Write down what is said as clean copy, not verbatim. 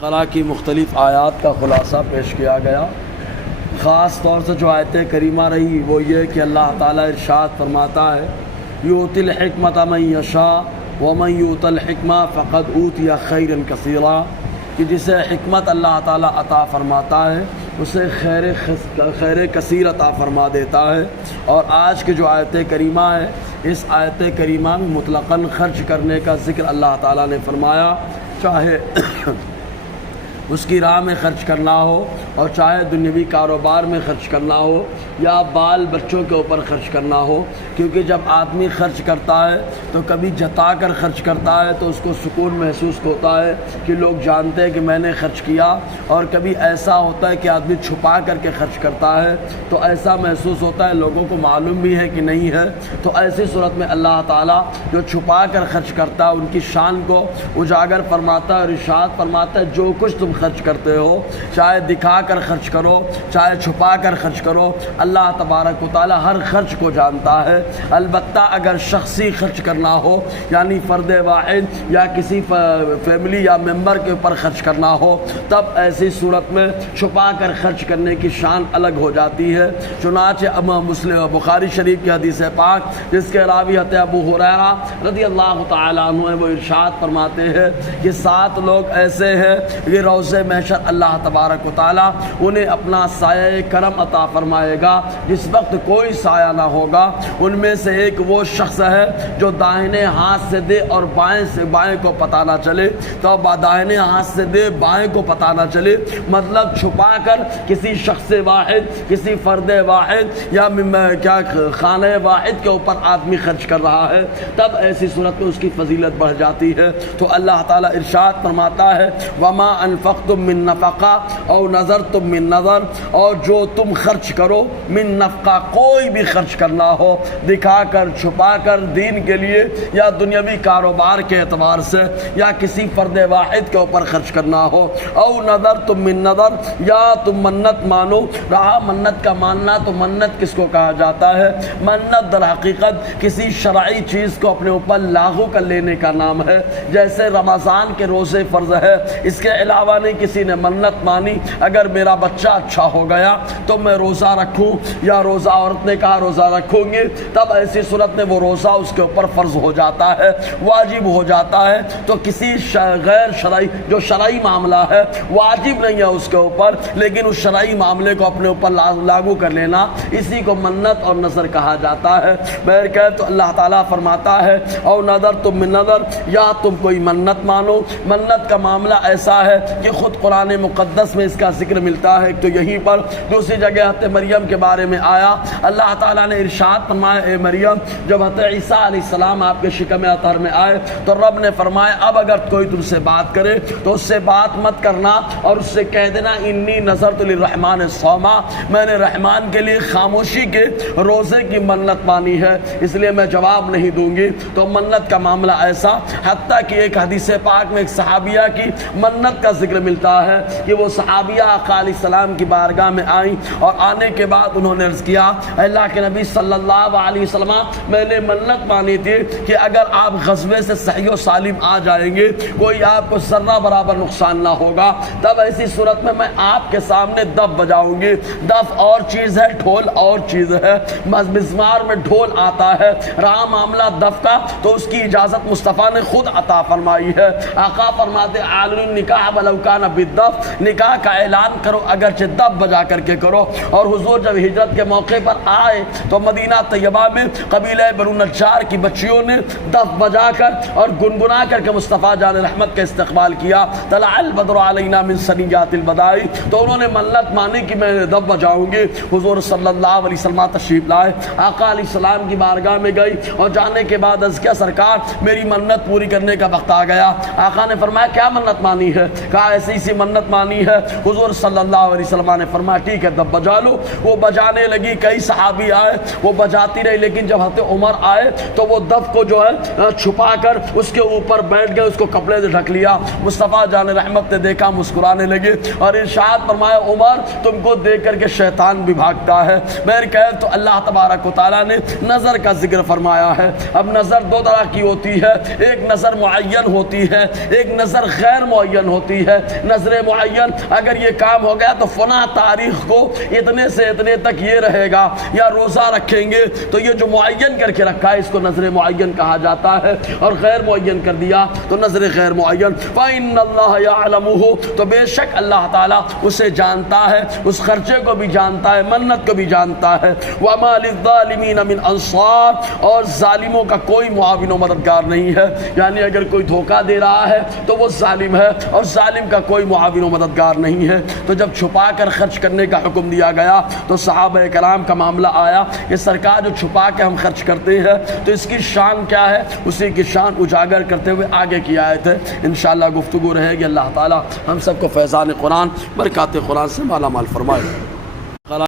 بقرہ کی مختلف آیات کا خلاصہ پیش کیا گیا۔ خاص طور سے جو آیت کریمہ رہی وہ یہ کہ اللہ تعالیٰ ارشاد فرماتا ہے یؤتی الحکمۃ من یشاء ومن یؤت الحکمہ فقد اوتی خیرا کثیرا، کہ جسے حکمت اللہ تعالیٰ عطا فرماتا ہے اسے خیر کثیر عطا فرما دیتا ہے۔ اور آج کی جو آیت کریمہ ہے اس آیت کریمہ میں مطلقاً خرچ کرنے کا ذکر اللہ تعالیٰ نے فرمایا، چاہے اس کی راہ میں خرچ کرنا ہو اور چاہے دنیوی کاروبار میں خرچ کرنا ہو یا بال بچوں کے اوپر خرچ کرنا ہو، کیونکہ جب آدمی خرچ کرتا ہے تو کبھی جتا کر خرچ کرتا ہے تو اس کو سکون محسوس ہوتا ہے کہ لوگ جانتے ہیں کہ میں نے خرچ کیا، اور کبھی ایسا ہوتا ہے کہ آدمی چھپا کر کے خرچ کرتا ہے تو ایسا محسوس ہوتا ہے لوگوں کو معلوم بھی ہے کہ نہیں ہے۔ تو ایسی صورت میں اللہ تعالیٰ جو چھپا کر خرچ کرتا ہے ان کی شان کو اجاگر فرماتا ہے اور ارشاد فرماتا ہے جو کچھ تم خرچ کرتے ہو چاہے دکھا کر خرچ کرو چاہے چھپا کر خرچ کرو، اللہ تبارک و تعالیٰ ہر خرچ کو جانتا ہے۔ البتہ اگر شخصی خرچ کرنا ہو یعنی فرد واحد یا کسی فیملی یا ممبر کے اوپر خرچ کرنا ہو تب ایسی صورت میں چھپا کر خرچ کرنے کی شان الگ ہو جاتی ہے۔ چنانچہ بخاری شریف کی حدیث پاک جس کے راوی حضرت ابو ہریرہ رضی اللہ تعالیٰ عنہ وہ ارشاد فرماتے ہیں کہ 7 لوگ ایسے ہیں کہ روز محشر اللہ تبارک و تعالیٰ انہیں اپنا سایہ کرم عطا فرمائے گا جس وقت کوئی سایہ نہ ہوگا۔ ان میں سے ایک وہ شخص ہے جو داہنے ہاتھ سے دے اور بائیں سے بائیں کو پتہ نہ چلے، تو داہنے ہاتھ سے دے بائیں کو پتہ نہ چلے، مطلب چھپا کر کسی شخص واحد کسی فرد واحد یا کیا خانہ واحد کے اوپر آدمی خرچ کر رہا ہے تب ایسی صورت میں اس کی فضیلت بڑھ جاتی ہے۔ تو اللہ تعالیٰ ارشاد فرماتا ہے وما انفقتم من نفقہ او نذرتم من نذر، اور جو تم خرچ کرو من نفقہ کوئی بھی خرچ کرنا ہو دکھا کر چھپا کر دین کے لیے یا دنیاوی کاروبار کے اعتبار سے یا کسی فرد واحد کے اوپر خرچ کرنا ہو، او نذرتم من نذر یا تم منت مانو، رہا منت کا ماننا تو منت کس کو کہا جاتا ہے؟ منت در حقیقت کسی شرعی چیز کو اپنے اوپر لاگو کر لینے کا نام ہے، جیسے رمضان کے روزے فرض ہے، اس کے علاوہ نہیں کسی نے منت مانی اگر میرا بچہ اچھا ہو گیا تو میں روزہ رکھوں، یا روزہ عورت نے کہا روزہ رکھوں گی تب ایسی صورت میں وہ روزہ اس کے اوپر فرض ہو جاتا ہے، واجب ہو جاتا ہے۔ تو کسی غیر شرعی جو شرعی معاملہ ہے واجب نہیں ہے اس کے اوپر، لیکن اس شرعی معاملے کو اپنے اوپر لاگو کر لینا اسی کو منت اور نذر کہا جاتا ہے۔ بہر کہ تو اللہ تعالیٰ فرماتا ہے او نذر تم من نذر، یا تم کوئی منت مانو۔ منت کا معاملہ ایسا ہے کہ خود قرآن مقدس میں اس کا ذکر ملتا ہے، تو یہیں پر دوسری جگہ حضرت مریم کے بارے میں آیا، اللہ تعالیٰ نے ارشاد فرمایا اے مریم جب حضرت عیسیٰ علیہ السلام آپ کے شکم اطہر میں آئے تو رب نے فرمایا اب اگر کوئی تم سے بات کرے تو اس سے بات مت کرنا اور اس سے کہہ دینا انی نذرت للرحمن صوما، میں نے رحمان کے لیے خاموشی کے روزے کی منت مانی ہے اس لیے میں جواب نہیں دوں گی۔ تو منت کا معاملہ ایسا، حتیٰ کہ ایک حدیث پاک میں ایک صحابیہ کی منت کا ذکر ملتا ہے کہ وہ صحابیہ آقا علیہ السلام کی بارگاہ میں آئیں اور آنے کے بعد انہوں نے عرض کیا اللہ کے نبی صلی اللہ علیہ وسلم میں نے منت مانی تھی کہ اگر آپ غزوے سے صحیح و سالم آ جائیں گے کوئی آپ کو ذرہ برابر نقصان نہ ہوگا، تب ایسی صورت میں آپ کے سامنے دف بجاؤں گی۔ دف اور چیز ہے، ڈھول اور چیز ہے، مزمار میں ڈھول آتا ہے، رہا معاملہ دف کا تو اس کی اجازت مصطفیٰ نے خود عطا فرمائی ہے۔ آقا فرماتے اعلنوا النکاح ولو کان بالدف، نکاح کا اعلان کرو اگرچہ دف بجا کر کے کرو۔ اور حضور جب ہجرت کے موقع پر آئے تو مدینہ طیبہ میں قبیلہ بنو نجار کی بچیوں نے دف بجا کر اور گنگنا کر کے مصطفیٰ جان رحمت کا استقبال کیا، طلع البدر علینا من ثنیات الوداع، تو انہوں نے منت مانی کہ میں دف بجاؤں گی۔ حضور صلی اللہ علیہ وسلم تشریف لائے، آقا علیہ السلام کی بارگاہ میں گئی اور جانے کے بعد عرض کیا سرکار میری منت پوری کرنے کا وقت آ گیا۔ آقا نے فرمایا کیا منت مانی ہے؟ کہا ایسی سی منت مانی ہے۔ حضور صلی اللہ علیہ وسلم نے فرمایا ٹھیک ہے دف بجا لو۔ وہ بجانے لگی، کئی صحابی آئے وہ بجاتی رہی، لیکن جب حضرت عمر آئے تو وہ دف کو جو ہے چھپا کر اس کے اوپر بیٹھ گئے، اس کو کپڑے سے ڈھک لیا۔ مصطفیٰ جان رحمت نے دیکھا مسکرانے لگے اور ارشاد فرمایا عمر تم کو دیکھ کر کے شیطان بھی بھاگتا ہے۔ بہرکیف تو اللہ تبارک و تعالیٰ نے نظر کا ذکر فرمایا ہے۔ اب نظر دو طرح کی ہوتی ہے، ایک نظر معین ہوتی ہے، ایک نظر غیر معین ہوتی ہے۔ نظر معین، اگر یہ کام ہو گیا تو فلاں تاریخ کو اتنے سے اتنے تک یہ رہے گا، یا روزہ رکھیں گے تو یہ جو معین کر کے رکھا ہے اس کو نظر معین کہا جاتا ہے، اور غیر معین کر دیا تو نظر غیر معین۔ فَإِنَّ اللَّهَ يَعْلَمُهُ، تو بے شک اللہ تعالیٰ اسے جانتا ہے، اس خرچے کو بھی جانتا ہے، منت کو بھی جانتا ہے۔ وَمَا لِلظَّالِمِينَ مِنْ أَنصَارٍ، اور ظالموں کا کوئی معاون و مددگار نہیں ہے، یعنی اگر کوئی دھوکہ دے رہا ہے تو وہ ظالم ہے، اور ظالم کا کوئی معاون و مددگار نہیں ہے۔ تو جب چھپا کر خرچ کرنے کا حکم دیا گیا تو صحابہ کرام کا معاملہ آیا کہ سرکار جو چھپا کے ہم خرچ کرتے ہیں تو اس کی شان کیا ہے، اسی کی شان اجاگر کرتے ہوئے آگے کی آیت ہے انشاءاللہ گفتگو رہے گی۔ اللہ تعالی ہم سب کو فیضان قرآن، برکات قرآن سے مالا مال فرمائے۔